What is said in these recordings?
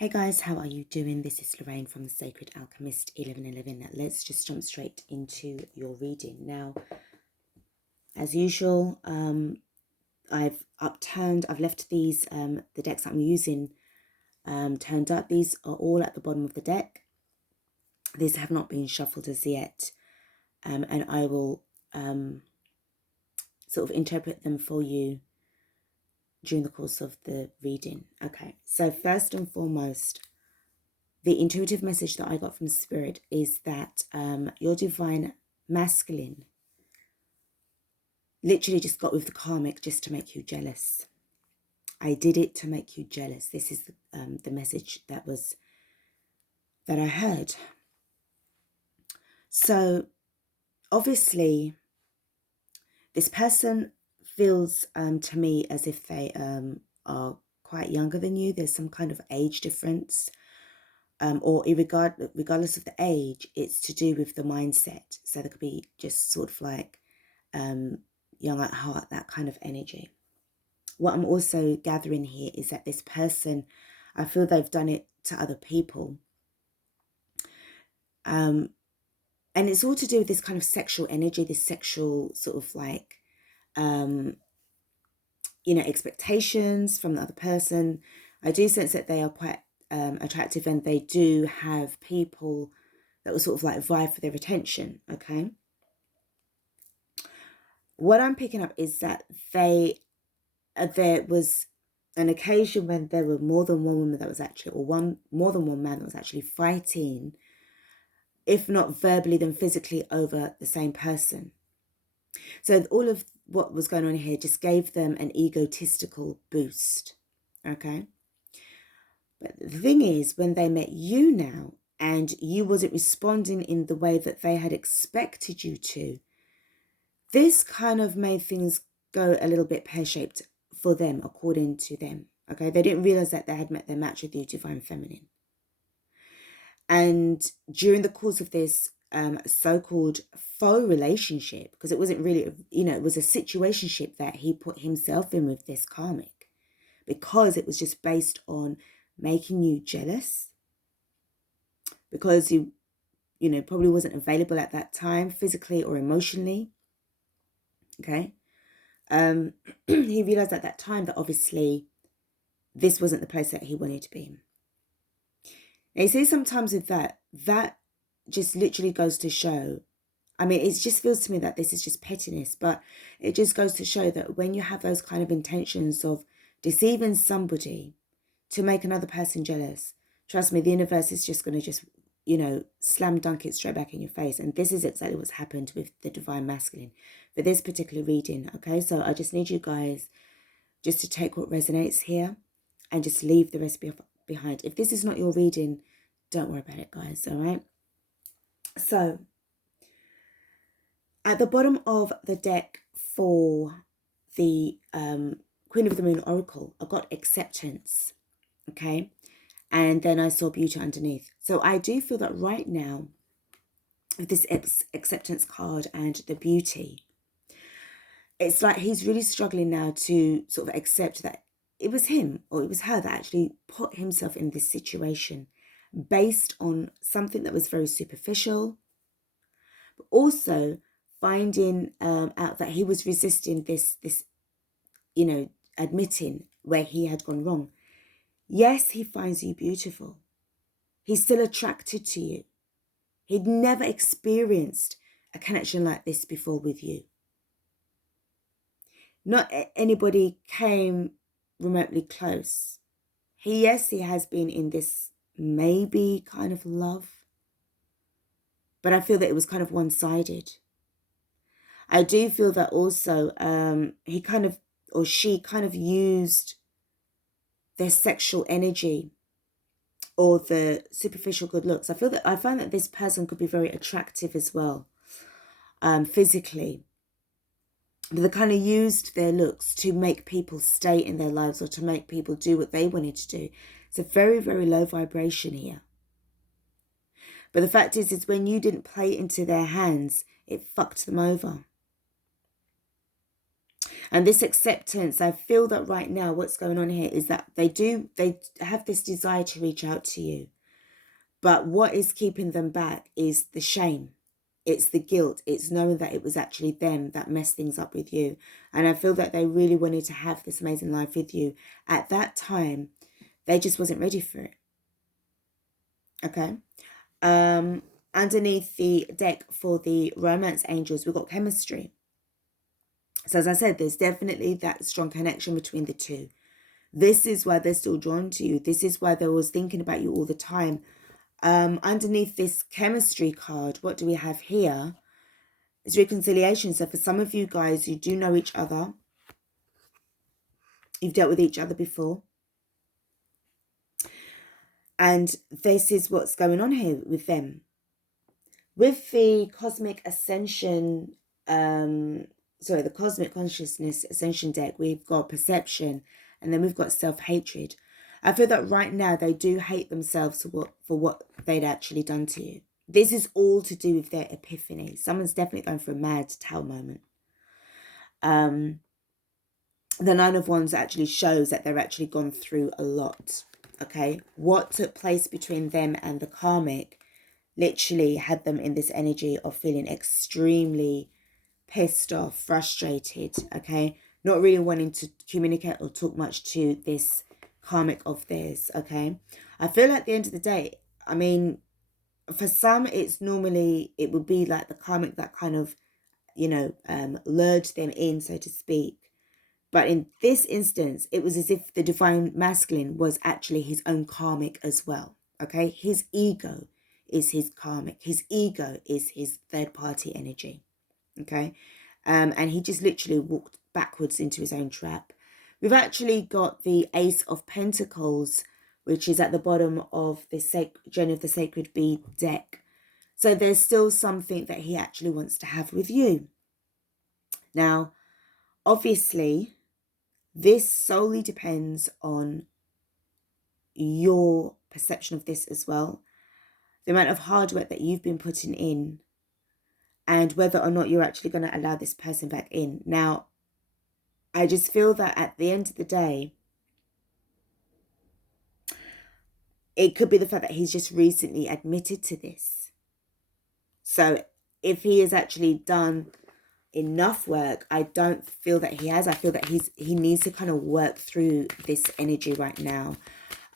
Hey guys, how are you doing? This is Lorraine from the Sacred Alchemist 1111. Let's just jump straight into your reading. Now, as usual, I've left these, the decks I'm using turned up. These are all at the bottom of the deck. These have not been shuffled as yet. And I will sort of interpret them for you during the course of the reading. Okay, so first and foremost, the intuitive message that I got from Spirit is that your divine masculine literally just got with the karmic just to make you jealous. I did it to make you jealous. This is the message that I heard. So obviously, this person feels to me as if they are quite younger than you. There's some kind of age difference. Or regardless of the age, it's to do with the mindset. So there could be just sort of like young at heart, that kind of energy. What I'm also gathering here is that this person, I feel they've done it to other people. And it's all to do with this kind of sexual energy, this sexual sort of like, expectations from the other person. I do sense that they are quite attractive, and they do have people that will sort of like vie for their attention. Okay, what I'm picking up is that there was an occasion when there were more than one woman that was actually, or more than one man that was actually fighting, if not verbally then physically, over the same person. So all of what was going on here just gave them an egotistical boost. Okay. But the thing is, when they met you now and you wasn't responding in the way that they had expected you to, this kind of made things go a little bit pear-shaped for them, according to them. Okay, they didn't realize that they had met their match with you, divine feminine. And during the course of this so-called faux relationship, because it wasn't really, it was a situationship that he put himself in with this karmic, because it was just based on making you jealous, because you probably wasn't available at that time, physically or emotionally. Okay. He realized at that time that obviously this wasn't the place that he wanted to be in. Now, you see, sometimes with that just literally goes to show, I mean, it just feels to me that this is just pettiness, but it just goes to show that when you have those kind of intentions of deceiving somebody to make another person jealous, trust me, the universe is just going to slam dunk it straight back in your face. And this is exactly what's happened with the divine masculine for this particular reading. Okay, so I just need you guys just to take what resonates here and just leave the rest behind. If this is not your reading, don't worry about it, guys. All right. So at the bottom of the deck for the Queen of the Moon Oracle, I got acceptance. Okay. And then I saw beauty underneath. So I do feel that right now, with this acceptance card and the beauty, it's like he's really struggling now to sort of accept that it was him or it was her that actually put himself in this situation based on something that was very superficial, but also finding out that he was resisting this, admitting where he had gone wrong. Yes, he finds you beautiful. He's still attracted to you. He'd never experienced a connection like this before with you. Not anybody came remotely close. He has been in this maybe kind of love, but I feel that it was kind of one-sided. I do feel that also he kind of, or she kind of used their sexual energy or the superficial good looks. I find that this person could be very attractive as well, physically. But they kind of used their looks to make people stay in their lives or to make people do what they wanted to do. It's a very, very low vibration here. But the fact is when you didn't play into their hands, it fucked them over. And this acceptance, I feel that right now what's going on here is that they have this desire to reach out to you. But what is keeping them back is the shame. It's the guilt. It's knowing that it was actually them that messed things up with you. And I feel that they really wanted to have this amazing life with you. At that time, they just wasn't ready for it. Okay. Underneath the deck for the romance angels, we've got chemistry. So as I said, there's definitely that strong connection between the two. This is why they're still drawn to you. This is why they was thinking about you all the time. Underneath this chemistry card, what do we have here? It's reconciliation. So for some of you guys who do know each other, you've dealt with each other before. And this is what's going on here with them. With the cosmic ascension, the cosmic consciousness ascension deck, we've got perception, and then we've got self-hatred. I feel that right now they do hate themselves for what they'd actually done to you. This is all to do with their epiphany. Someone's definitely going for a mad towel moment. The Nine of Wands actually shows that they're actually gone through a lot. Okay, what took place between them and the karmic literally had them in this energy of feeling extremely pissed off, frustrated, okay? Not really wanting to communicate or talk much to this karmic of theirs, okay? I feel at the end of the day, I mean, for some, it would be like the karmic that kind of, lured them in, so to speak. But in this instance, it was as if the divine masculine was actually his own karmic as well, okay? His ego is his karmic. His ego is his third party energy, okay? And he just literally walked backwards into his own trap. We've actually got the Ace of Pentacles, which is at the bottom of the Journey of the Sacred Bee deck. So there's still something that he actually wants to have with you. Now, obviously, this solely depends on your perception of this as well. The amount of hard work that you've been putting in, and whether or not you're actually going to allow this person back in. Now, I just feel that at the end of the day, it could be the fact that he's just recently admitted to this. So if he has actually done enough work, I don't feel that he has. I feel that he needs to kind of work through this energy right now.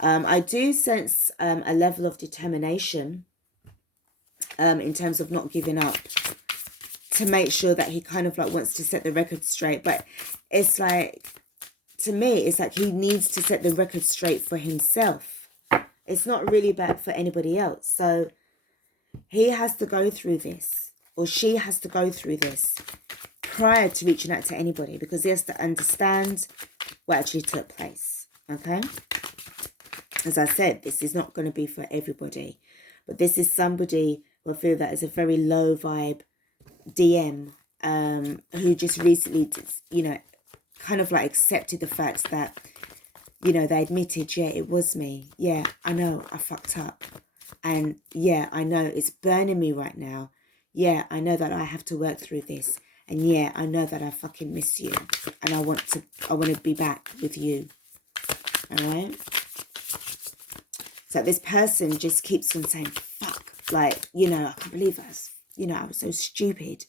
I do sense a level of determination in terms of not giving up, to make sure that he kind of like wants to set the record straight. But it's like, to me, it's like he needs to set the record straight for himself. It's not really bad for anybody else. So he has to go through this, or she has to go through this prior to reaching out to anybody, because he has to understand what actually took place, okay? As I said, this is not going to be for everybody, but this is somebody who I feel that is a very low vibe DM, who just recently, kind of like accepted the fact that, they admitted, yeah, it was me. Yeah, I know I fucked up. And yeah, I know it's burning me right now. Yeah, I know that I have to work through this. And yeah, I know that I fucking miss you. And I want to be back with you. All right? So this person just keeps on saying, fuck. Like, I can't believe I was so stupid.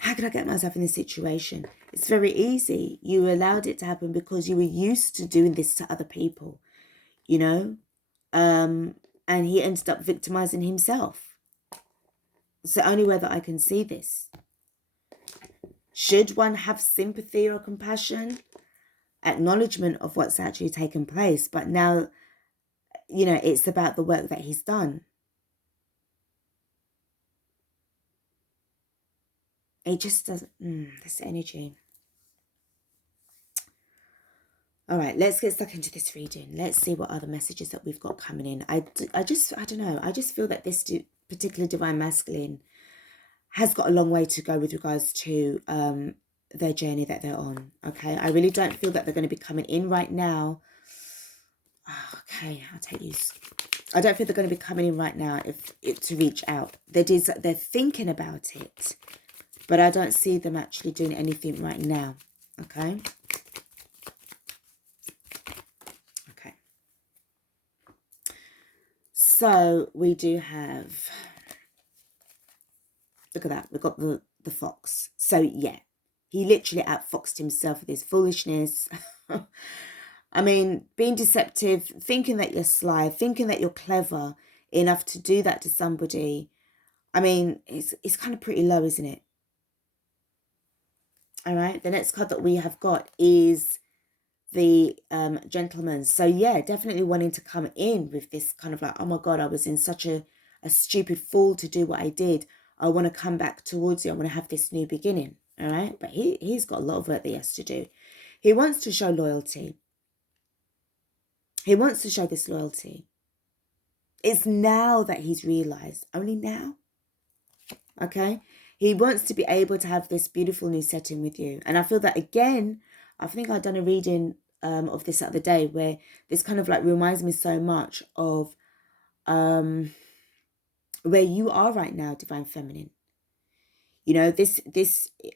How could I get myself in this situation? It's very easy. You allowed it to happen because you were used to doing this to other people, and he ended up victimizing himself. It's the only way that I can see this. Should one have sympathy or compassion? Acknowledgement of what's actually taken place. But now, it's about the work that he's done. It just doesn't, this energy. All right, let's get stuck into this reading. Let's see what other messages that we've got coming in. I don't know. I just feel that this particular divine masculine has got a long way to go with regards to their journey that they're on. Okay, I really don't feel that they're going to be coming in right now. Okay, I'll take these. I don't feel they're going to be coming in right now to reach out. They're thinking about it, but I don't see them actually doing anything right now. Okay. Okay. So we do have, look at that. We've got the fox. So yeah, he literally outfoxed himself with his foolishness. I mean, being deceptive, thinking that you're sly, thinking that you're clever enough to do that to somebody. I mean, it's kind of pretty low, isn't it? All right. The next card that we have got is the gentleman. So yeah, definitely wanting to come in with this kind of like, oh my God, I was in such a stupid fool to do what I did. I want to come back towards you. I want to have this new beginning. All right. But he's got a lot of work that he has to do. He wants to show loyalty. He wants to show this loyalty. It's now that he's realized, only now. Okay. He wants to be able to have this beautiful new setting with you. And I feel that again, I think I've done a reading of this the other day where this kind of like reminds me so much of where you are right now, Divine Feminine. You know, this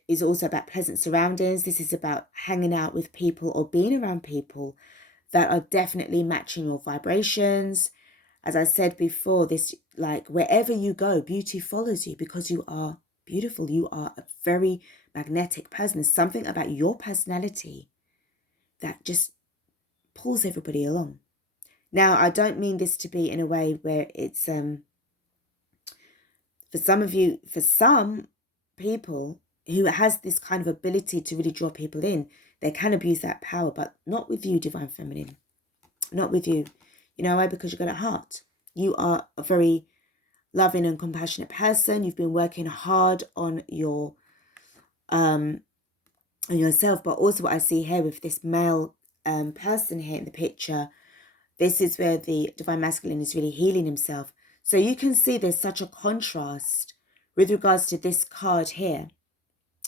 is also about pleasant surroundings. This is about hanging out with people or being around people that are definitely matching your vibrations. As I said before, this, like, wherever you go, beauty follows you because you are beautiful. You are a very magnetic person. There's something about your personality that just pulls everybody along. Now, I don't mean this to be in a way where it's for some people who has this kind of ability to really draw people in, they can abuse that power, but not with you, Divine Feminine. Not with you. You know why? Because you've got a heart. You are a very loving and compassionate person. You've been working hard on your on yourself, but also what I see here with this male person here in the picture, this is where the Divine Masculine is really healing himself. So you can see there's such a contrast with regards to this card here,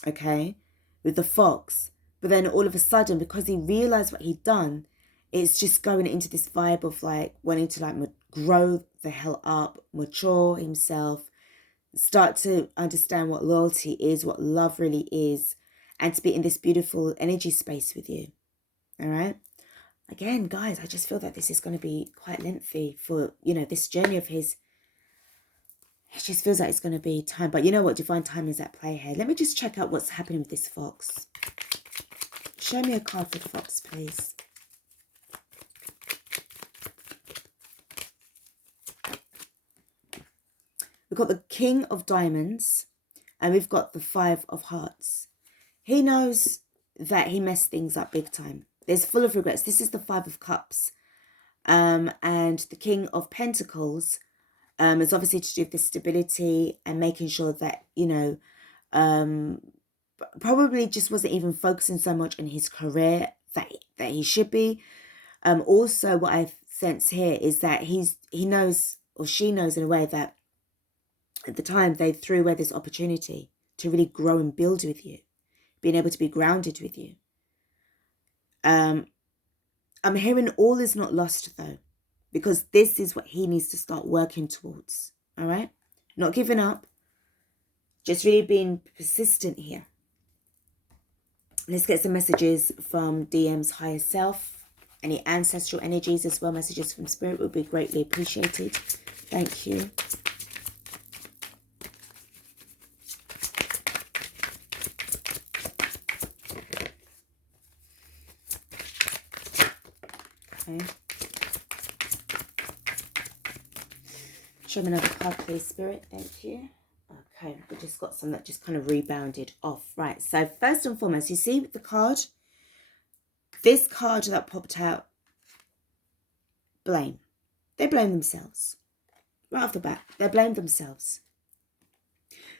okay, with the fox. But then all of a sudden, because he realized what he'd done, it's just going into this vibe of like wanting to like grow the hell up, mature himself, start to understand what loyalty is, what love really is, and to be in this beautiful energy space with you. All right. Again, guys, I just feel that this is going to be quite lengthy for, you know, this journey of his. It just feels like it's going to be time. But you know what? Divine time is at play here. Let me just check out what's happening with this fox. Show me a card for the fox, please. We've got the King of Diamonds and we've got the Five of Hearts. He knows that he messed things up big time. There's full of regrets. This is the Five of Cups. And the King of Pentacles is obviously to do with the stability and making sure that, you know, probably just wasn't even focusing so much on his career that he should be. Also, what I sense here is that he knows, or she knows in a way, that at the time they threw away this opportunity to really grow and build with you, being able to be grounded with you. I'm hearing all is not lost though, because this is what he needs to start working towards. All right, not giving up, just really being persistent here. Let's get some messages from DM's higher self. Any ancestral energies as well, messages from spirit would be greatly appreciated. Thank you. Okay. Show me another card, please, spirit. Thank you. Okay, we just got some that just kind of rebounded off. Right, so first and foremost, you see the card? This card that popped out, blame. They blame themselves. Right off the bat, they blame themselves.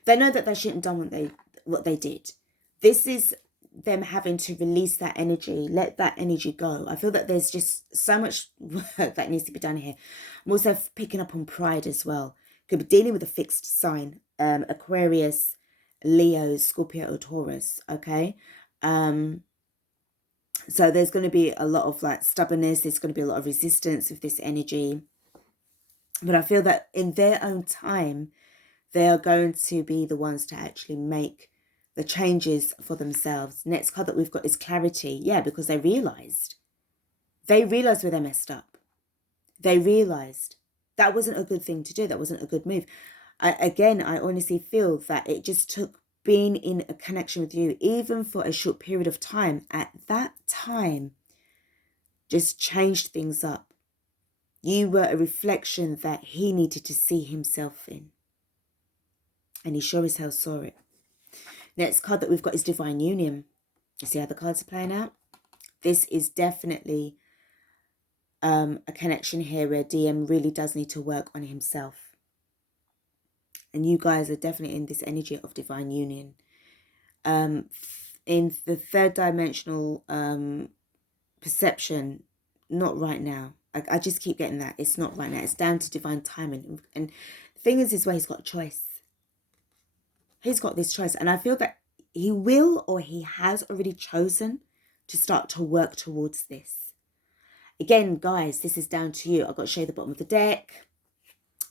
They know that they shouldn't have done what they did. This is them having to release that energy, let that energy go. I feel that there's just so much work that needs to be done here. I'm also picking up on pride as well. Could be dealing with a fixed sign, Aquarius, Leo, Scorpio, or Taurus, okay? So there's going to be a lot of like stubbornness. There's going to be a lot of resistance with this energy. But I feel that in their own time, they are going to be the ones to actually make the changes for themselves. Next card that we've got is clarity. Yeah, because they realized where they messed up. They realized that wasn't a good thing to do. That wasn't a good move. I honestly feel that it just took being in a connection with you, even for a short period of time, at that time, just changed things up. You were a reflection that he needed to see himself in. And he sure as hell saw it. Next card that we've got is Divine Union. You see how the cards are playing out? This is definitely a connection here where DM really does need to work on himself. And you guys are definitely in this energy of divine union. In the third dimensional perception, not right now. I just keep getting that. It's not right now. It's down to divine timing. And the thing is where he's got a choice. He's got this choice. And I feel that he will, or he has already chosen to start to work towards this. Again, guys, this is down to you. I've got to show you the bottom of the deck.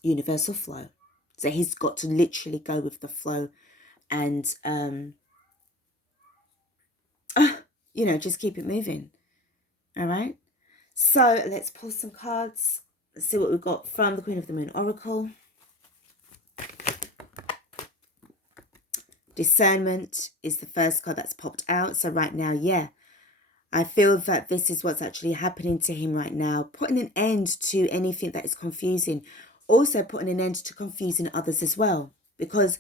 Universal flow. So he's got to literally go with the flow and, you know, just keep it moving. All right. So let's pull some cards. Let's see what we've got from the Queen of the Moon Oracle. Discernment is the first card that's popped out. So right now, yeah, I feel that this is what's actually happening to him right now. Putting an end to anything that is confusing. Also putting an end to confusing others as well. Because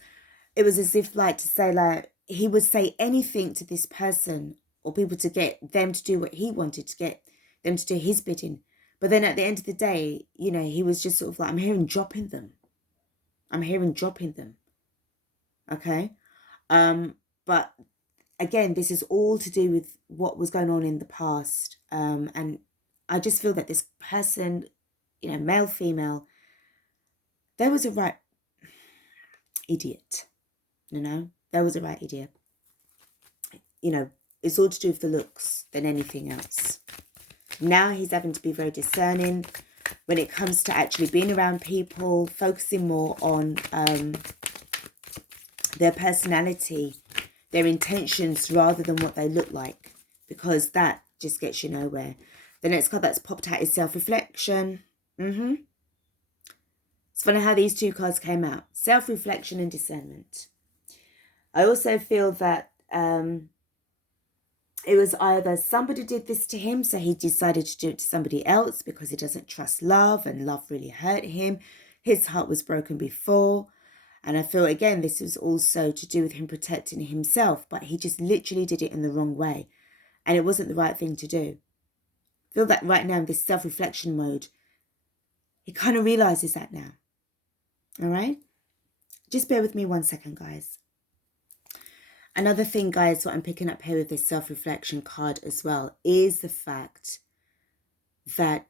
it was as if, like, to say, like, he would say anything to this person or people to get them to do what he wanted, to get them to do his bidding. But then at the end of the day, you know, he was just sort of like, I'm hearing dropping them. I'm hearing dropping them. Okay? But again, this is all to do with what was going on in the past. And I just feel that this person, you know, male, female, there was a right idiot, you know, there was a right idiot. You know, it's all to do with the looks than anything else. Now he's having to be very discerning when it comes to actually being around people, focusing more on their personality, their intentions, rather than what they look like, because that just gets you nowhere. The next card that's popped out is self-reflection. It's funny how these two cards came out. Self-reflection and discernment. I also feel that it was either somebody did this to him, so he decided to do it to somebody else because he doesn't trust love, and love really hurt him. His heart was broken before. And I feel, again, this was also to do with him protecting himself, but he just literally did it in the wrong way. And it wasn't the right thing to do. I feel that right now in this self-reflection mode, he kind of realizes that now. All right? Just bear with me 1 second, guys. Another thing, guys, what I'm picking up here with this self-reflection card as well is the fact that,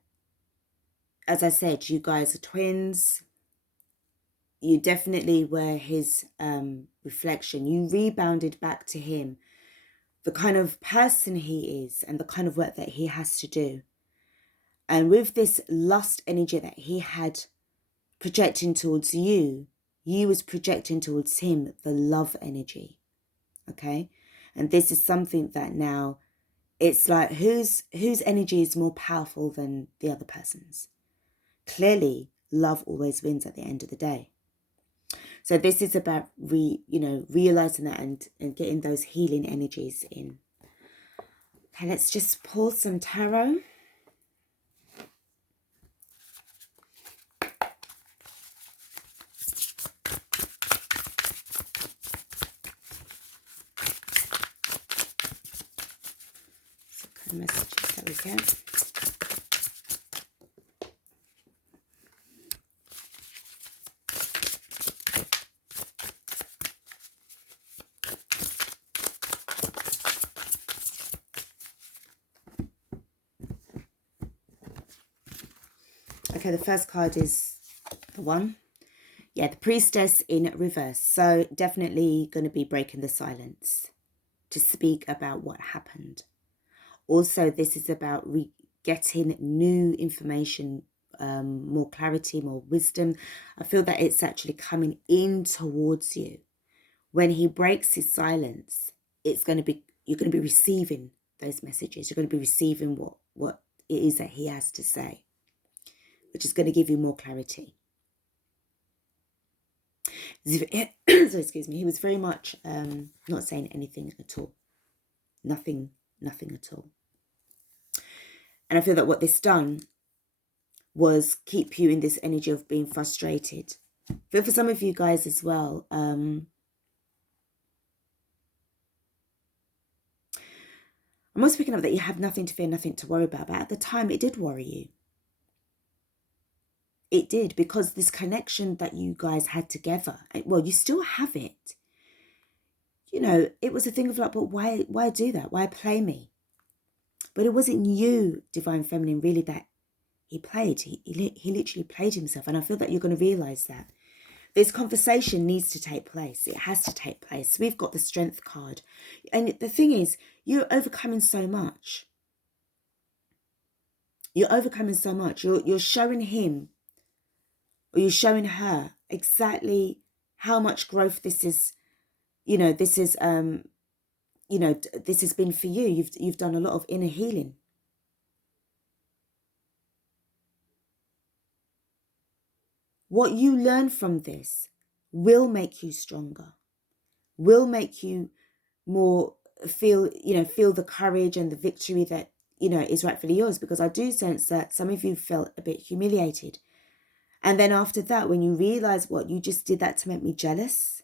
as I said, you guys are twins. You definitely were his reflection. You rebounded back to him the kind of person he is and the kind of work that he has to do. And with this lust energy that he had projecting towards you, you was projecting towards him the love energy. Okay? And this is something that now, it's like, whose energy is more powerful than the other person's? Clearly, love always wins at the end of the day. So this is about realizing that and getting those healing energies in. Okay, let's just pull some tarot. Messages that we get. Okay, the first card is the one. Yeah, the Priestess in reverse. So definitely going to be breaking the silence to speak about what happened. Also, this is about getting new information, more clarity, more wisdom. I feel that it's actually coming in towards you when he breaks his silence, you're going to be receiving those messages. You're going to be receiving what it is that he has to say, which is going to give you more clarity. So, excuse me, he was very much not saying anything at all. Nothing at all. And I feel that what this done was keep you in this energy of being frustrated. But for some of you guys as well, I'm also picking up that you have nothing to fear, nothing to worry about. But at the time, it did worry you. It did, because this connection that you guys had together, well, you still have it. You know, it was a thing of like, but why do that? Why play me? But it wasn't you, Divine Feminine, really, that he played. He literally played himself. And I feel that you're going to realize that. This conversation needs to take place. It has to take place. We've got the Strength card. And the thing is, you're overcoming so much. You're overcoming so much. You're showing him, or you're showing her, exactly how much growth this is. You know, this is this has been for you. You've done a lot of inner healing. What you learn from this will make you stronger, will make you more feel the courage and the victory that, is rightfully yours. Because I do sense that some of you felt a bit humiliated. And then after that, when you realize what you just did, that to make me jealous.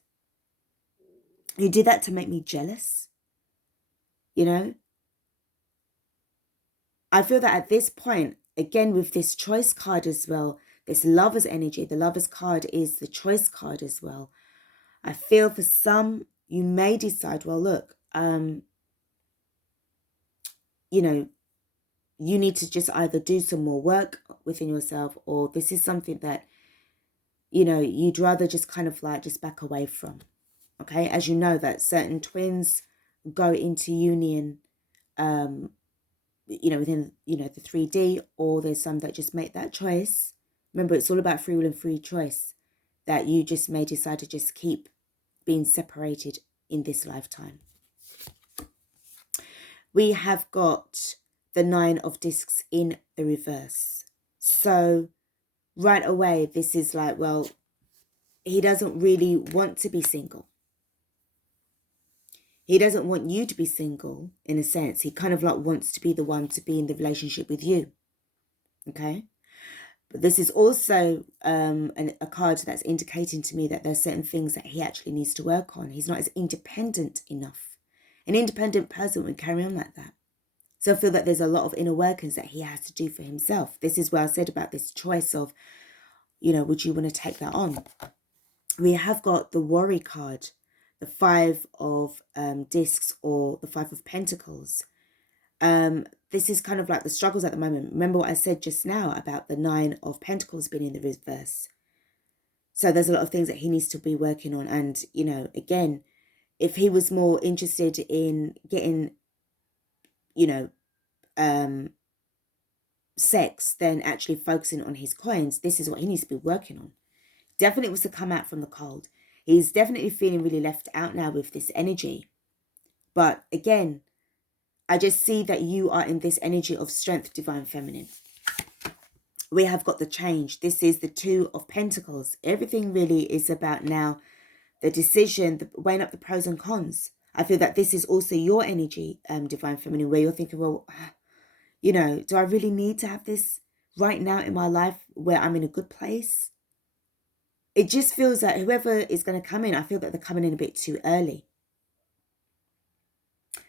You did that to make me jealous. I feel that at this point, again, with this choice card as well, this Lover's energy, the Lover's card is the choice card as well. I feel for some, you may decide, well, look, you need to just either do some more work within yourself, or this is something that, you'd rather just kind of like just back away from. Okay, as you know, that certain twins go into union, within, the 3D, or there's some that just make that choice. Remember, it's all about free will and free choice, that you just may decide to just keep being separated in this lifetime. We have got the 9 of discs in the reverse. So right away, this is like, well, he doesn't really want to be single. He doesn't want you to be single, in a sense. He kind of like wants to be the one to be in the relationship with you. Okay? But this is also a card that's indicating to me that there's certain things that he actually needs to work on. He's not as independent enough. An independent person would carry on like that. So I feel that there's a lot of inner workings that he has to do for himself. This is where I said about this choice of, would you want to take that on? We have got the Worry card, the 5 of discs, or the 5 of pentacles. This is kind of like the struggles at the moment. Remember what I said just now about the 9 of pentacles being in the reverse. So there's a lot of things that he needs to be working on. And, again, if he was more interested in getting, sex than actually focusing on his coins, this is what he needs to be working on. Definitely was to come out from the cold. He's definitely feeling really left out now with this energy. But again, I just see that you are in this energy of strength, Divine Feminine. We have got the change. This is the 2 of pentacles. Everything really is about now the decision, weighing up the pros and cons. I feel that this is also your energy, Divine Feminine, where you're thinking, well, do I really need to have this right now in my life where I'm in a good place? It just feels that whoever is going to come in, I feel that they're coming in a bit too early.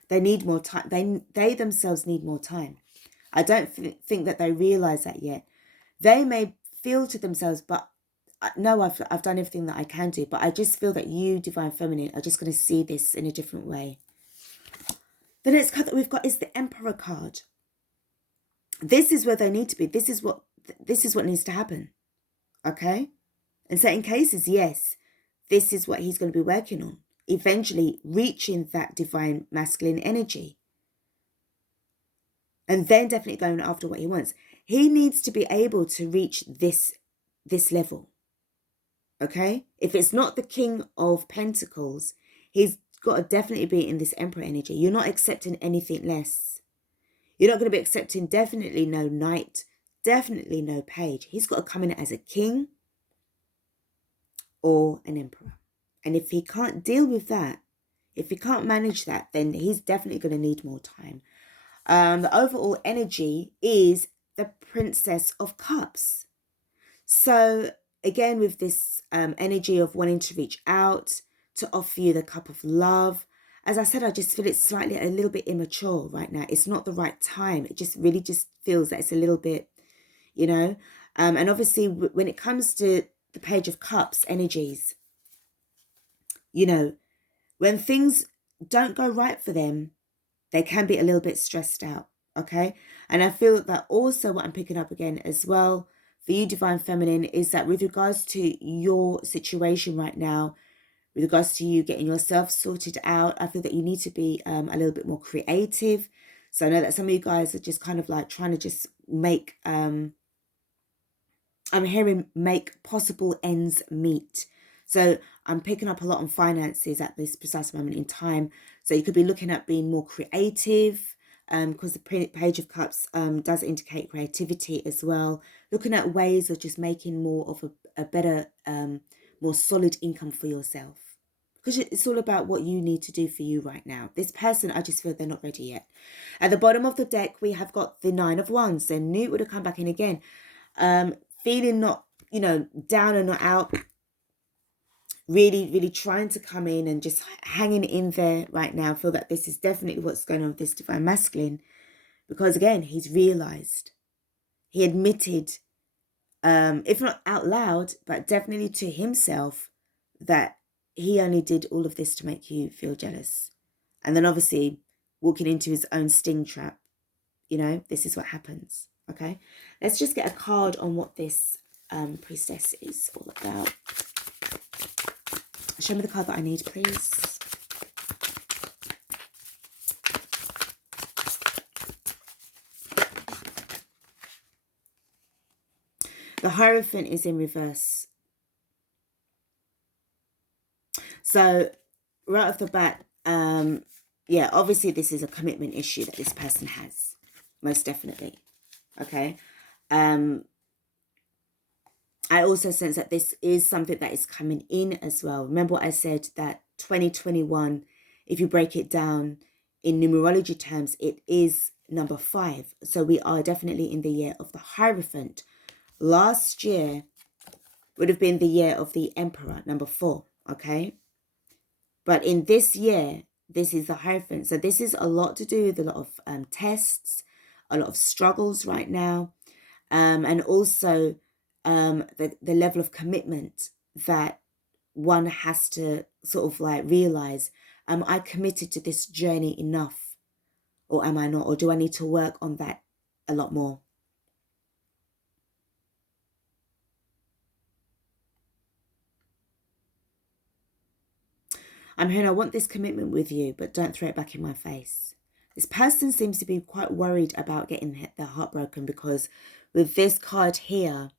They need more time. They themselves need more time. I don't think that they realize that yet. They may feel to themselves, but no, I've done everything that I can do. But I just feel that you, Divine Feminine, are just going to see this in a different way. The next card that we've got is the Emperor card. This is where they need to be. This is what needs to happen. Okay? In certain cases, yes, this is what he's going to be working on. Eventually reaching that divine masculine energy. And then definitely going after what he wants. He needs to be able to reach this level. Okay? If it's not the King of Pentacles, he's got to definitely be in this Emperor energy. You're not accepting anything less. You're not going to be accepting definitely no knight, definitely no page. He's got to come in as a king or an emperor. And if he can't deal with that, if he can't manage that, then he's definitely going to need more time. The overall energy is the Princess of Cups. So again, with this energy of wanting to reach out, to offer you the cup of love, as I said, I just feel it's slightly a little bit immature right now. It's not the right time. It just really just feels that it's a little bit, you know. And obviously when it comes to the Page of Cups energies, you know, when things don't go right for them, they can be a little bit stressed out, okay? And I feel that also what I'm picking up again as well for you, Divine Feminine, is that with regards to your situation right now, with regards to you getting yourself sorted out, I feel that you need to be a little bit more creative. So I know that some of you guys are just kind of like trying to just make, I'm hearing make possible ends meet. So I'm picking up a lot on finances at this precise moment in time. So you could be looking at being more creative, because the Page of Cups does indicate creativity as well. Looking at ways of just making more of a better, more solid income for yourself. Because it's all about what you need to do for you right now. This person, I just feel they're not ready yet. At the bottom of the deck, we have got the Nine of Wands. So knew it would have come back in again. Feeling not, you know, down and not out. Really trying to come in and just hanging in there right now. I feel that this is definitely what's going on with this Divine Masculine. Because again, he's realized. He admitted, if not out loud, but definitely to himself, that he only did all of this to make you feel jealous. And then obviously walking into his own sting trap. You know, this is what happens. Okay, let's just get a card on what this priestess is all about. Show me the card that I need, please. The Hierophant is in reverse. So right off the bat, yeah, obviously this is a commitment issue that this person has. Most definitely. Okay. I also sense that this is something that is coming in as well. Remember what I said, that 2021, if you break it down in numerology terms, it is number 5. So we are definitely in the year of the Hierophant. Last year would have been the year of the Emperor, number 4, okay? But in this year, this is the Hierophant. So this is a lot to do with a lot of tests, a lot of struggles right now, and also the level of commitment that one has to sort of like realize, am I committed to this journey enough, or am I not? Or do I need to work on that a lot more? I'm hearing I want this commitment with you, but don't throw it back in my face. This person seems to be quite worried about getting their heart broken, because with this card here,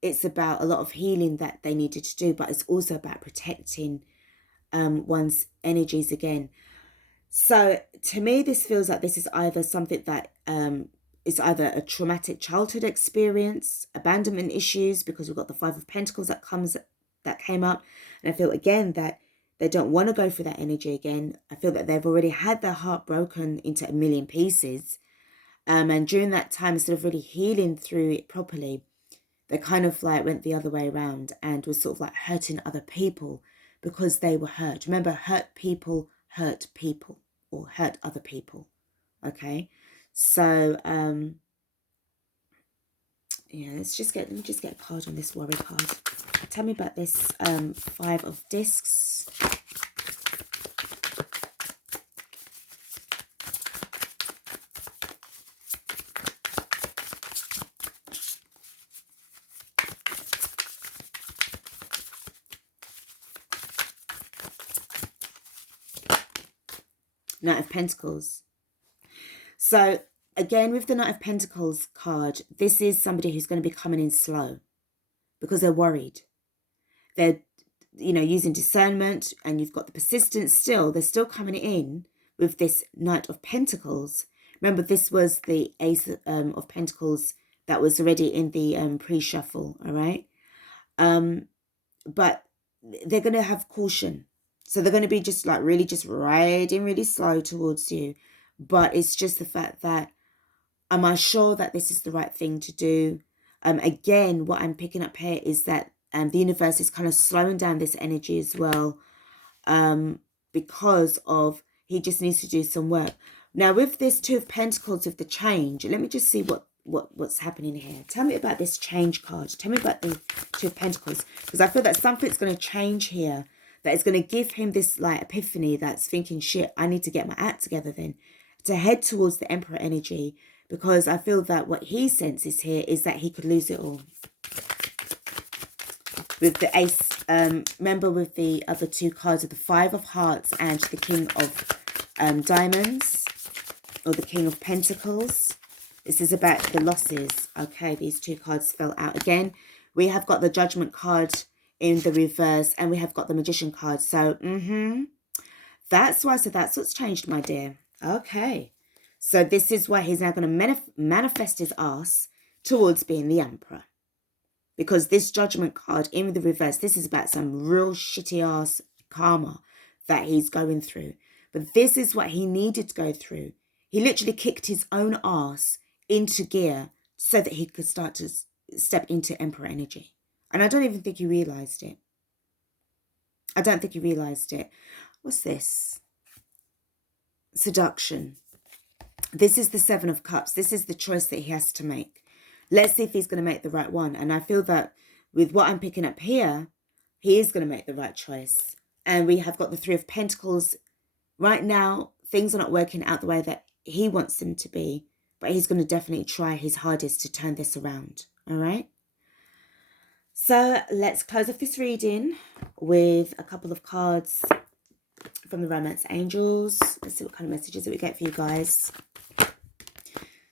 it's about a lot of healing that they needed to do, but it's also about protecting one's energies again. So to me, this feels like this is either something that is either a traumatic childhood experience, abandonment issues, because we've got the 5 of Pentacles that came up, and I feel again that they don't want to go through that energy again. I feel that they've already had their heart broken into a million pieces, and during that time, instead of really healing through it properly, they kind of like went the other way around and was sort of like hurting other people because they were hurt. Remember, hurt people, or hurt other people. Okay. So, yeah, let me just get a card on this Worry card. Tell me about this 5 of Discs. Knight of Pentacles. So again, with the Knight of Pentacles card, this is somebody who's going to be coming in slow because they're worried. They're using discernment, and you've got the persistence still. They're still coming in with this Knight of Pentacles. Remember, this was the Ace of Pentacles that was already in the pre-shuffle, all right? But they're going to have caution. So they're going to be just like really just riding really slow towards you. But it's just the fact that, am I sure that this is the right thing to do? Again, what I'm picking up here is that the universe is kind of slowing down this energy as well, because of he just needs to do some work. Now, with this Two of Pentacles, with the change, let me just see what's happening here. Tell me about this change card. Tell me about the Two of Pentacles, because I feel that something's going to change here, that is going to give him this like epiphany that's thinking, shit, I need to get my act together then to head towards the Emperor energy, because I feel that what he senses here is that he could lose it all. With the Ace, remember with the other two cards of the Five of Hearts and the King of Diamonds, or the King of Pentacles. This is about the losses. Okay, these two cards fell out again. We have got the Judgment card in the reverse, and we have got the Magician card. So, that's why. So that's what's changed, my dear. Okay. So this is why he's now going to manifest his ass towards being the Emperor. Because this Judgment card in the reverse, this is about some real shitty ass karma that he's going through. But this is what he needed to go through. He literally kicked his own ass into gear so that he could start to step into Emperor energy. And I don't even think he realized it. I don't think he realized it. What's this? Seduction. This is the Seven of Cups. This is the choice that he has to make. Let's see if he's going to make the right one. And I feel that with what I'm picking up here, he is going to make the right choice. And we have got the Three of Pentacles. Right now, things are not working out the way that he wants them to be. But he's going to definitely try his hardest to turn this around. All right? So let's close off this reading with a couple of cards from the Romance Angels. Let's see what kind of messages that we get for you guys.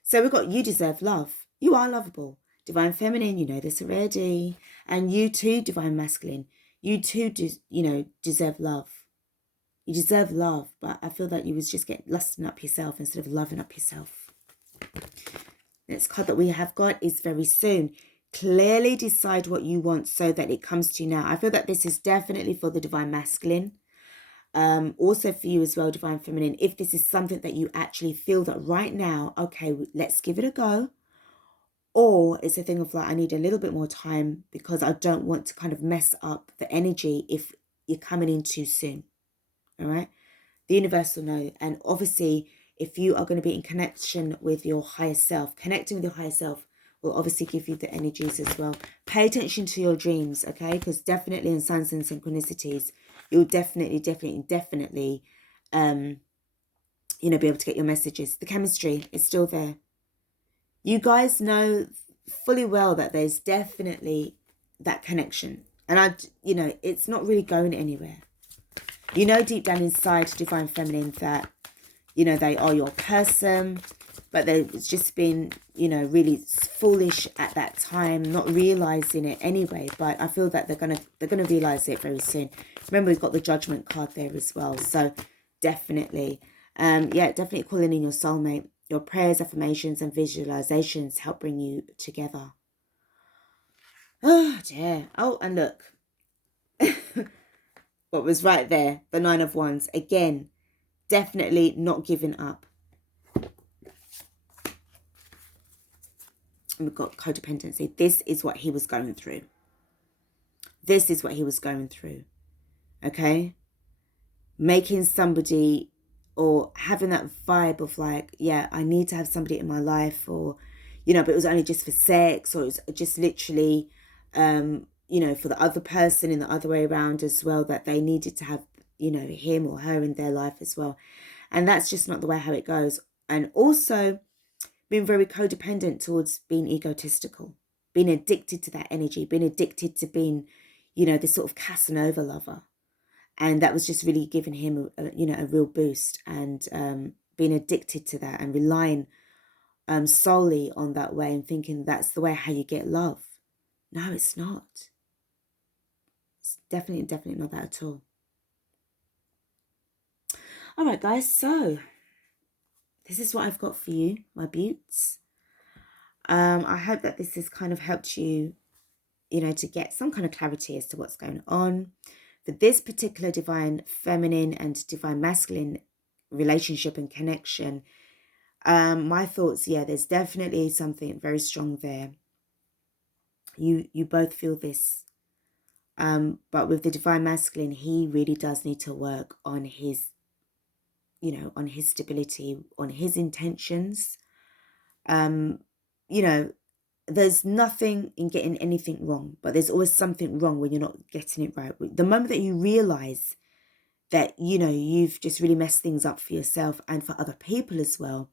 So we've got, you deserve love. You are lovable. Divine Feminine, you know this already. And you too, Divine Masculine. You too, deserve love. You deserve love, but I feel that you was just lusting up yourself instead of loving up yourself. Next card that we have got is very soon. Clearly decide what you want so that it comes to you now. I feel that this is definitely for the Divine Masculine. Also for you as well, Divine Feminine, if this is something that you actually feel that right now, okay, let's give it a go. Or it's a thing of like, I need a little bit more time because I don't want to kind of mess up the energy if you're coming in too soon. All right. The universe will know. And obviously, if you are going to be in connection with your higher self, connecting with your higher self will obviously give you the energies as well. Pay attention to your dreams, okay? Because definitely in signs and synchronicities, you'll definitely, be able to get your messages. The chemistry is still there. You guys know fully well that there's definitely that connection. And it's not really going anywhere. You know deep down inside, Divine Feminine, that, they are your person, but they've just been, really foolish at that time, not realizing it anyway. But I feel that they're gonna realize it very soon. Remember, we've got the Judgment card there as well. So definitely, definitely calling in your soulmate. Your prayers, affirmations, and visualizations help bring you together. Oh dear. Oh, and look, what was right there? The Nine of Wands again. Definitely not giving up. And we've got codependency. This is what he was going through. This is what he was going through. Okay? Making somebody, or having that vibe of like, yeah, I need to have somebody in my life, or, but it was only just for sex, or it was just literally, for the other person in the other way around as well, that they needed to have, him or her in their life as well. And that's just not the way how it goes. And also being very codependent towards being egotistical, being addicted to that energy, being addicted to being, this sort of Casanova lover. And that was just really giving him, a real boost, and being addicted to that and relying solely on that way and thinking that's the way how you get love. No, it's not. It's definitely not that at all. All right, guys, so this is what I've got for you, my beauts. I hope that this has kind of helped you, you know, to get some kind of clarity as to what's going on. For this particular divine feminine and divine masculine relationship and connection, my thoughts, yeah, there's definitely something very strong there. You both feel this. But with the divine masculine, he really does need to work on his, you know, on his stability, on his intentions. You know, there's nothing in getting anything wrong, but there's always something wrong when you're not getting it right. The moment that you realize that, you know, you've just really messed things up for yourself and for other people as well,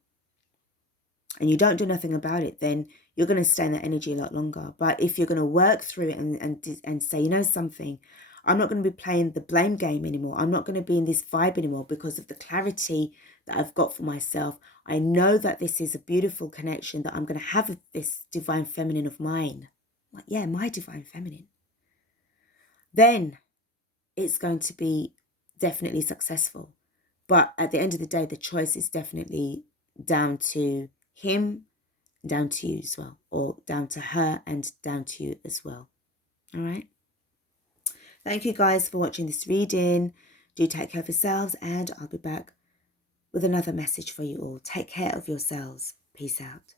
and you don't do nothing about it, then you're going to stay in that energy a lot longer. But if you're going to work through it and say, you know something, I'm not going to be playing the blame game anymore. I'm not going to be in this vibe anymore because of the clarity that I've got for myself. I know that this is a beautiful connection that I'm going to have with this divine feminine of mine. Like, yeah, my divine feminine. Then it's going to be definitely successful. But at the end of the day, the choice is definitely down to him, down to you as well, or down to her and down to you as well. All right. Thank you guys for watching this reading. Do take care of yourselves, and I'll be back with another message for you all. Take care of yourselves. Peace out.